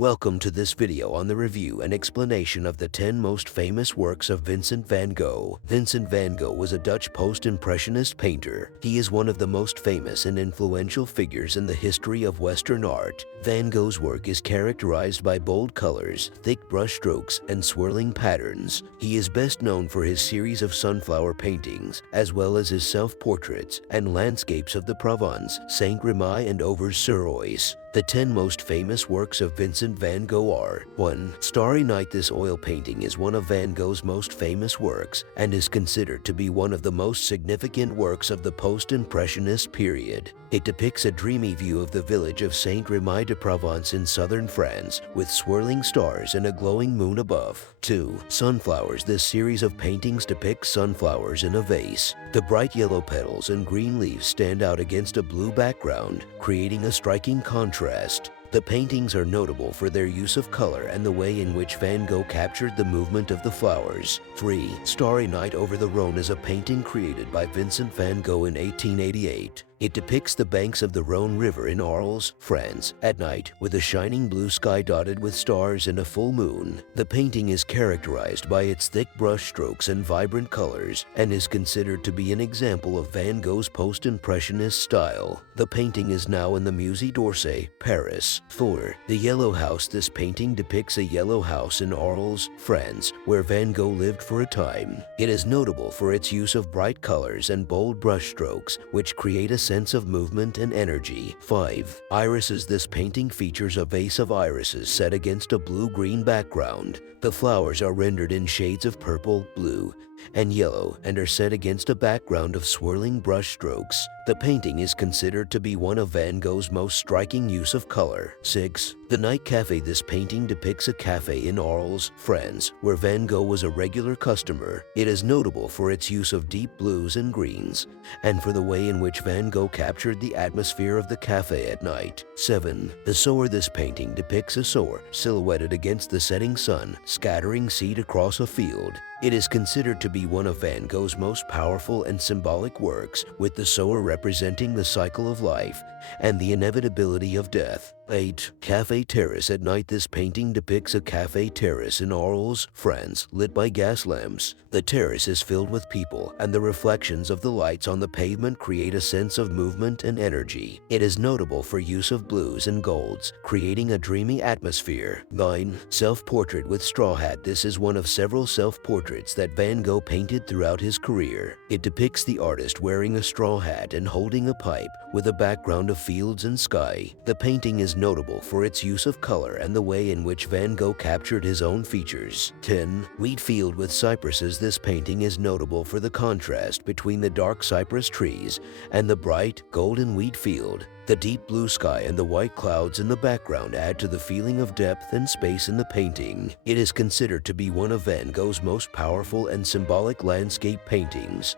Welcome to this video on the review and explanation of the 10 most famous works of Vincent van Gogh. Vincent van Gogh was a Dutch Post-Impressionist painter. He is one of the most famous and influential figures in the history of Western art. Van Gogh's work is characterized by bold colors, thick brushstrokes, and swirling patterns. He is best known for his series of sunflower paintings, as well as his self-portraits and landscapes of the Provence, Saint-Rémy and Auvers-sur-Oise. The 10 most famous works of Vincent van Gogh are: 1. Starry Night. This oil painting is one of Van Gogh's most famous works and is considered to be one of the most significant works of the Post-Impressionist period. It depicts a dreamy view of the village of Saint-Rémy-de-Provence in southern France, with swirling stars and a glowing moon above. 2. Sunflowers. This series of paintings depicts sunflowers in a vase. The bright yellow petals and green leaves stand out against a blue background, creating a striking contrast. The paintings are notable for their use of color and the way in which Van Gogh captured the movement of the flowers. 3. Starry Night over the Rhone is a painting created by Vincent van Gogh in 1888. It depicts the banks of the Rhone River in Arles, France, at night, with a shining blue sky dotted with stars and a full moon. The painting is characterized by its thick brushstrokes and vibrant colors, and is considered to be an example of Van Gogh's post-impressionist style. The painting is now in the Musée d'Orsay, Paris. 4. The Yellow House. This painting depicts a yellow house in Arles, France, where Van Gogh lived for a time. It is notable for its use of bright colors and bold brushstrokes, which create a sense of movement and energy. 5. Irises. This painting features a vase of irises set against a blue-green background. The flowers are rendered in shades of purple, blue, and yellow and are set against a background of swirling brushstrokes. The painting is considered to be one of Van Gogh's most striking use of color. 6. The Night Cafe. This painting depicts a cafe in Arles, France, where Van Gogh was a regular customer. It is notable for its use of deep blues and greens, and for the way in which Van Gogh captured the atmosphere of the cafe at night. 7. The Sower. This painting depicts a sower silhouetted against the setting sun, scattering seed across a field. It is considered to be one of Van Gogh's most powerful and symbolic works, with the sower representing the cycle of life and the inevitability of death. 8. Café Terrace. At night. This painting depicts a café terrace in Arles, France, lit by gas lamps. The terrace is filled with people, and the reflections of the lights on the pavement create a sense of movement and energy. It is notable for use of blues and golds, creating a dreamy atmosphere. 9. Self-portrait with straw hat. This is one of several self-portraits that Van Gogh painted throughout his career. It depicts the artist wearing a straw hat and holding a pipe, with a background of fields and sky. The painting is notable for its use of color and the way in which Van Gogh captured his own features. 10. Wheat field with cypresses. This painting is notable for the contrast between the dark cypress trees and the bright, golden wheat field. The deep blue sky and the white clouds in the background add to the feeling of depth and space in the painting. It is considered to be one of Van Gogh's most powerful and symbolic landscape paintings.